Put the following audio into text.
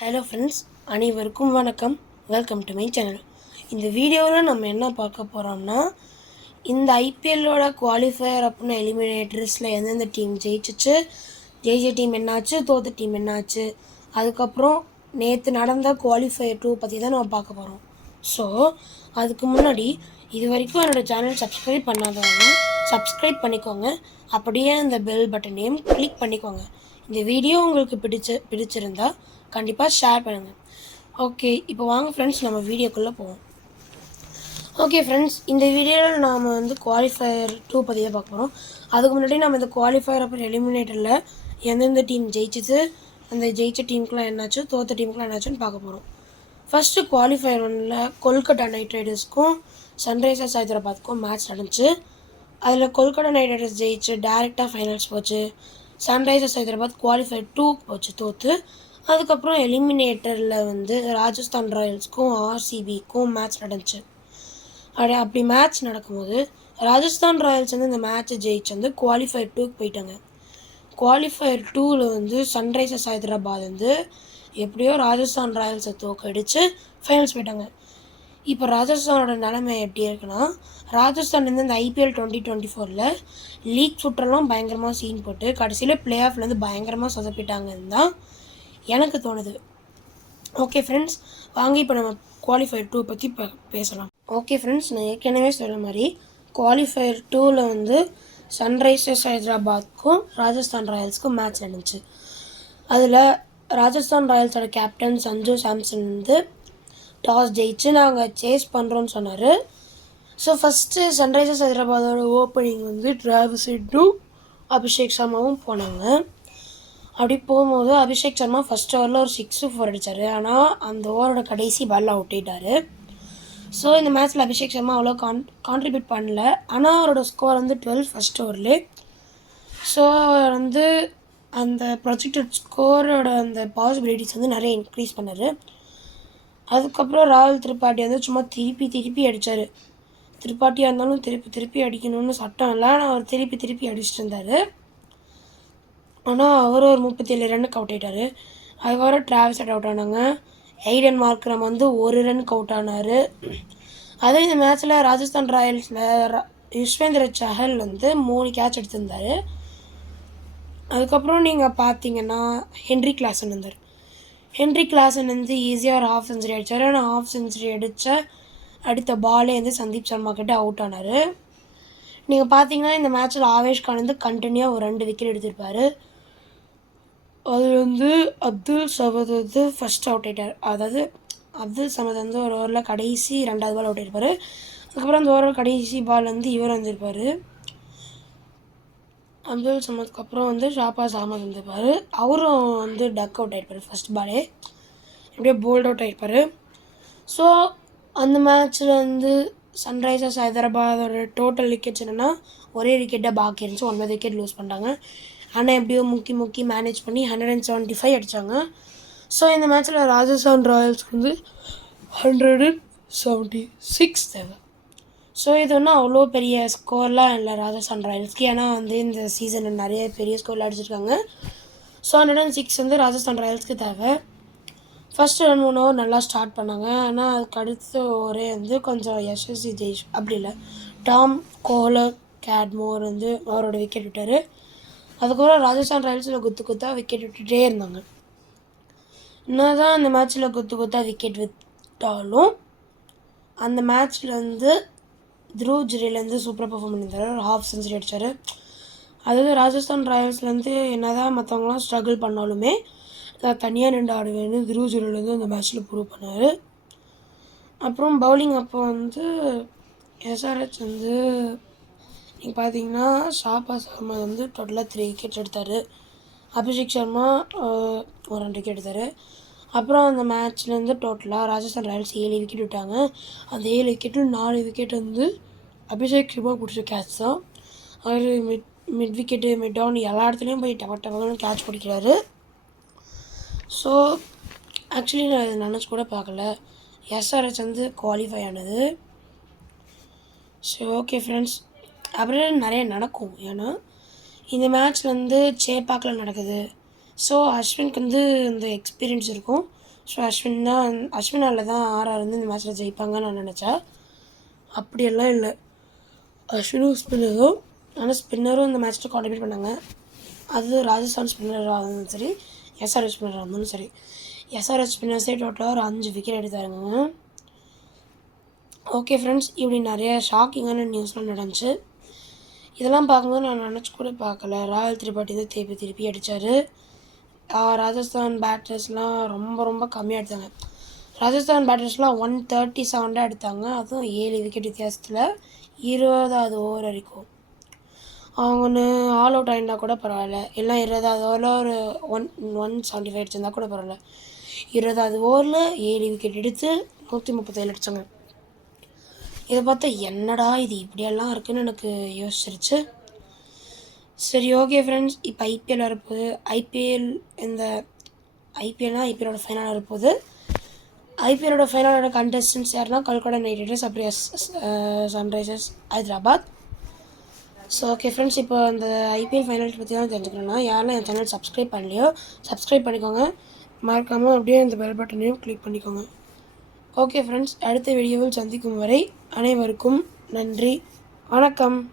Hello friends, அனைவருக்கும் வணக்கம். Welcome to my channel. இந்த வீடியோவில் நம்ம என்ன பார்க்க போகிறோம்னா, இந்த ஐபிஎல்லோட குவாலிஃபயர் அப்படின்னு எலிமினேட்டர்ஸில் எந்தெந்த டீம் ஜெயிச்ச டீம் என்னாச்சு, தோற்ற டீம் என்னாச்சு, அதுக்கப்புறம் நேற்று நடந்த குவாலிஃபயர் 2 பற்றி தான் நம்ம பார்க்க போகிறோம். ஸோ அதுக்கு முன்னாடி இது வரைக்கும் என்னோடய சேனல் சப்ஸ்கிரைப் பண்ணாதவங்க சப்ஸ்கிரைப் பண்ணிக்கோங்க. அப்படியே அந்த பெல் பட்டனையும் கிளிக் பண்ணிக்கோங்க. இந்த வீடியோ உங்களுக்கு பிடிச்சிருந்தா கண்டிப்பாக ஷேர் பண்ணுங்கள். ஓகே, இப்போ வாங்க ஃப்ரெண்ட்ஸ், நம்ம வீடியோக்குள்ளே போவோம். ஓகே ஃப்ரெண்ட்ஸ், இந்த வீடியோவில் நாம் குவாலிஃபயர் 2 பற்றி தான் பார்க்க போகிறோம். அதுக்கு முன்னாடி நம்ம இந்த குவாலிஃபயர் அப்புறம் எலிமினேட்டரில் எந்தெந்த டீம் ஜெயிச்சிச்சு, அந்த ஜெயிச்ச டீமுக்குலாம் என்னாச்சு, தோற்ற டீமுக்குலாம் என்னாச்சுன்னு பார்க்க போகிறோம். ஃபஸ்ட்டு குவாலிஃபயர் 1ல் கொல்கட்டா நைட் ரைடர்ஸ்க்கும் சன்ரைசர்ஸ் ஹைதராபாத்துக்கும் மேட்ச் நடந்துச்சு. அதில் கொல்கட்டா நைட் ரைடர்ஸ் ஜெயிச்சு டேரெக்டாக ஃபைனல்ஸ் போச்சு. சன்ரைசர்ஸ் ஹைதராபாத் குவாலிஃபயர் 2க்கு போச்சு தோற்று. அதுக்கப்புறம் எலிமினேட்டரில் ராஜஸ்தான் ராயல்ஸ்க்கும் ஆர்சிபிக்கும் மேட்ச் நடந்துச்சு. அப்படி மேட்ச் நடக்கும்போது ராஜஸ்தான் ராயல்ஸ் இந்த மேட்ச்சை ஜெயிச்சு குவாலிஃபயர் 2க்கு போயிட்டாங்க. குவாலிஃபயர் 2ல் சன்ரைசர்ஸ் ஹைதராபாத் எப்படியோ ராஜஸ்தான் ராயல்ஸை தோக்கடிச்சு ஃபைனல்ஸ் போயிட்டாங்க. இப்போ ராஜஸ்தானோட நிலைமை எப்படி இருக்குன்னா, ராஜஸ்தான் இந்த ஐபிஎல் 2024 லீக் சுற்றெல்லாம் பயங்கரமாக சீன் போட்டு கடைசியில் பிளே ஆஃப்லேருந்து பயங்கரமாக சொதப்பிட்டாங்கன்னு தான் எனக்கு தோணுது. ஓகே ஃப்ரெண்ட்ஸ், வாங்க இப்போ நம்ம குவாலிஃபயர் 2 பற்றி பேசலாம். ஓகே ஃப்ரெண்ட்ஸ், நான் ஏற்கனவே சொல்ல மாதிரி குவாலிஃபயர் 2ல் சன்ரைசர்ஸ் ஹைதராபாத்துக்கும் ராஜஸ்தான் ராயல்ஸ்க்கும் மேட்ச் நடந்துச்சு. அதில் ராஜஸ்தான் ராயல்ஸோட கேப்டன் சஞ்சு சாம்சன் டாஸ் ஜெயிச்சு நாங்கள் சேஸ் பண்ணுறோன்னு சொன்னார். ஸோ ஃபஸ்ட்டு சன்ரைசர்ஸ் ஹைதராபாதோட ஓப்பனிங் டிராவிஸ் ஹெட்டும் அபிஷேக் சர்மாவும் போனாங்க. அப்படி போகும்போது அபிஷேக் சர்மா ஃபஸ்ட் ஓவரில் ஒரு 6-4 அடித்தார். ஆனால் அந்த ஓவரோட கடைசி பாலில் அவுட் ஆகிட்டார். ஸோ இந்த மேட்ச்சில் அபிஷேக் சர்மா அவ்வளோ கான்ட்ரிபியூட் பண்ணல. ஆனால் அவரோட ஸ்கோர் 12 ஃபஸ்ட் ஓவர்லே. ஸோ அந்த ப்ரொஜெக்டட் ஸ்கோரோட அந்த பாசிபிலிட்டிஸ் நிறைய இன்க்ரீஸ் பண்ணார். அதுக்கப்புறம் ராகுல் திரிபாட்டி சும்மா திருப்பி அடித்தார். திரிபாட்டியாக இருந்தாலும் திருப்பி அடிக்கணும்னு சட்டம் இல்லை, ஆனால் அவர் திருப்பி அடிச்சுட்டு இருந்தார். ஆனால் அவர் ஒரு 37 ரன்னுக்கு அவுட் ஆகிட்டார். அதுக்கப்புறம் டிராவிஸ் ஹெட் அவுட் ஆனாங்க. எய்டன் மார்க்ரம் 1 ரன்னுக்கு அவுட் ஆனார். அதே இந்த மேட்ச்சில் ராஜஸ்தான் ராயல்ஸில் யுஸ்வேந்திர சஹல் 3 கேட்ச் எடுத்திருந்தார். அதுக்கப்புறம் நீங்கள் பார்த்தீங்கன்னா ஹென்ரி கிளாசன் இருந்தார். ஹென்ரி கிளாசன் ஈஸியாக ஒரு ஹாஃப் செஞ்சுரி அடித்தார். ஆனால் ஹாஃப் செஞ்சுரி அடித்த பாலே சந்தீப் சர்மா கிட்டே அவுட் ஆனார். நீங்கள் பார்த்தீங்கன்னா இந்த மேட்ச்சில் ஆவேஷ் கான் கண்டினியூவாக ஒரு 2 விக்கெட் எடுத்திருப்பார். அது அப்துல் சமத் ஃபஸ்ட் அவுட் ஆகிட்டார். அதாவது அப்துல் சமத் ஒரு ஓவரில் கடைசி 2வது பால் அவுட் ஆகிருப்பார். அதுக்கப்புறம் அந்த ஓவரில் கடைசி பால் இவர் வந்திருப்பார். அப்துல் சமத்துக்கு அப்புறம் ஷாபாஸ் அகமது வந்திருப்பார். அவரும் டக் அவுட் ஆகிருப்பார் ஃபஸ்ட் பாலே. எப்படியோ போல்ட் அவுட் ஆகிருப்பார். ஸோ அந்த மேட்ச்சில் சன்ரைசர்ஸ் ஹைதராபாதோட டோட்டல் விக்கெட்ஸ் என்னென்னா ஒரே விக்கெட்டாக பாக்கி இருந்துச்சு. 9 விக்கெட் லூஸ் பண்ணிட்டாங்க. ஆனால் எப்படியோ முக்கி மேனேஜ் பண்ணி 175 அடித்தாங்க. ஸோ இந்த மேட்ச்சில் ராஜஸ்தான் ராயல்ஸ்க்கு 176 தேவை. ஸோ இது அவ்வளோ பெரிய ஸ்கோர்லாம் இல்லை ராஜஸ்தான் ராயல்ஸ்க்கு. ஏன்னா இந்த சீசனில் நிறைய பெரிய ஸ்கோரில் அடிச்சிருக்காங்க. ஸோ 106 ராஜஸ்தான் ராயல்ஸ்க்கு தேவை. ஃபஸ்ட்டு 2-3 ஓவர் நல்லா ஸ்டார்ட் பண்ணாங்க. ஆனால் அதுக்கு அடுத்த ஓவரே கொஞ்சம் யசஸ்வி ஜெய்ஷ் அப்படி இல்லை, டாம் கோஹலர் கேட்மோர் அவரோட விக்கெட் விட்டார். அதுக்கப்புறம் ராஜஸ்தான் ராயல்ஸில் குத்தா விக்கெட் விட்டுகிட்டே இருந்தாங்க. என்ன தான் அந்த மேட்ச்சில் குத்தா விக்கெட் விட்டாலும் அந்த மேட்ச்சில் த்ருவ் ஜுரேல் சூப்பராக பர்ஃபார்ம் பண்ணியிருந்தார். ஒரு ஹாஃப் செஞ்சுரி அடித்தார். அதாவது ராஜஸ்தான் ராயல்ஸ்லேருந்து என்ன தான் மற்றவங்களாம் ஸ்ட்ரகிள் பண்ணாலுமே நான் தனியாக 2 ஆடுவேன்னு த்ருவ் ஜுரேல் அந்த மேட்ச்சில் ப்ரூவ் பண்ணார். அப்புறம் பவுலிங் அப்போ எஸ்ஆர்ஹெச் நீங்கள் பார்த்தீங்கன்னா ஷாபாஸ் அகமது டோட்டலாக 3 விக்கெட்ஸ் எடுத்தார். அபிஷேக் சர்மா ஒரு 2 விக்கெட் எடுத்தார். அப்புறம் அந்த மேட்ச்லேருந்து டோட்டலாக ராஜஸ்தான் ராயல்ஸ் 7 விக்கெட் விட்டாங்க. அந்த 7 விக்கெட்டில் 4 விக்கெட் அபிஷேக் சர்மா பிடிச்ச கேட்ச் தான். அவர் மிட் விக்கெட்டு மிட் டவுன் எல்லா இடத்துலையும் போய் டபக்குன்னு கேட்ச் பிடிக்கிறாரு. ஸோ ஆக்சுவலி நான் இதை நினச்சி கூட பார்க்கல, எஸ்ஆர்ஹெச் குவாலிஃபை ஆனது. ஸோ ஓகே ஃப்ரெண்ட்ஸ், அப்புறம் நிறைய நடக்கும். ஏன்னா இந்த மேட்ச் சேப்பாக்கில் நடக்குது. ஸோ அஸ்வினுக்கு இந்த எக்ஸ்பீரியன்ஸ் இருக்கும். ஸோ அஸ்வினால தான் ஆர்ஆர் வந்து இந்த மேட்ச்சில் ஜெயிப்பாங்கன்னு நான் நினச்சேன். அப்படியெல்லாம் இல்லை, அஸ்வினும் ஸ்பின்னரும். ஆனால் ஸ்பின்னரும் இந்த மேட்ச்சில் கான்ட்ரிபியூட் பண்ணாங்க. அது ராஜஸ்தான் ஸ்பின்னராக இருந்தாலும் சரி, எஸ்ஆர்ஹெச் ஸ்பின்னராக இருந்தாலும் சரி. எஸ்ஆர்ஹெச் ஸ்பின்னர்ஸே டோட்டலாக ஒரு 5 விக்கெட் எடுத்தாருங்க. ஓகே ஃப்ரெண்ட்ஸ், இப்படி நிறைய ஷாக்கிங்கான நியூஸ்லாம் நடந்துச்சு. இதெல்லாம் பார்க்கும்போது நான் நினச்சி கூட பார்க்கல. ராகுல் திரிபாட்டி வந்து திருப்பி அடித்தார். ராஜஸ்தான் பேட்டர்ஸ்லாம் ரொம்ப கம்மியாக எடுத்தாங்க. ராஜஸ்தான் பேட்டர்ஸ்லாம் 137 தான் எடுத்தாங்க. அதுவும் 7 விக்கெட் வித்தியாசத்தில் 20வது ஓவர் வரைக்கும். அவங்க ஒன்று ஆல் அவுட் ஆகிருந்தா கூட பரவாயில்ல, எல்லாம் 20வது ஓவரில் ஒரு 175 அடிச்சிருந்தா கூட பரவாயில்ல. 20வது ஓவரில் 7 விக்கெட் எடுத்து 137 அடித்தாங்க. இதை பார்த்தா என்னடா இது இப்படியெல்லாம் இருக்குதுன்னு எனக்கு யோசிச்சிருச்சு. சரி, ஓகே ஃப்ரெண்ட்ஸ், இப்போ ஐபிஎல் வரப்போகுது. ஐபிஎல்லோட ஃபைனல் வரப்போகுது. ஐபிஎல்லோட ஃபைனலோட கண்டஸ்டன்ஸ் யாருன்னா கொல்கத்தா நைட் ரைடர்ஸ், அப்படியே Sunrisers Hyderabad. So okay friends, இப்போ அந்த ஐபிஎல் ஃபைனல்ஸ் பற்றி தான் தெரிஞ்சுக்கணும்னா யாரெல்லாம் என் சேனல் சப்ஸ்கிரைப் பண்ணலையோ சப்ஸ்கிரைப் பண்ணிக்கோங்க. மறக்காமல் அப்படியே இந்த பெல் பட்டனையும் கிளிக் பண்ணிக்கோங்க. ஓகே ஃப்ரெண்ட்ஸ், அடுத்த வீடியோவில் சந்திக்கும் வரை அனைவருக்கும் நன்றி, வணக்கம்.